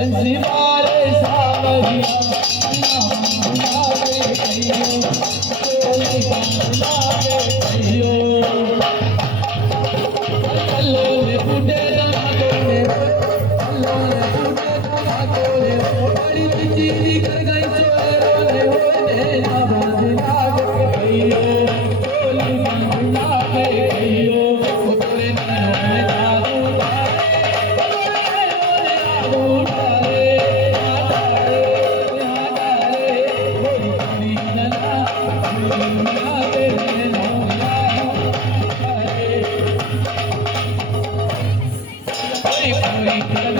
बंसी मारे सावरिया लागे कहियो कोली लागे कहियो कल्लो ने बूढ़े ना कोले कल्लो ने बूढ़े ना कोले बड़ी चीरी कर गई चोरो ने होने ना बंसी लागे कहियो कोली लागे कहियो कोले ना होने जादू Hey,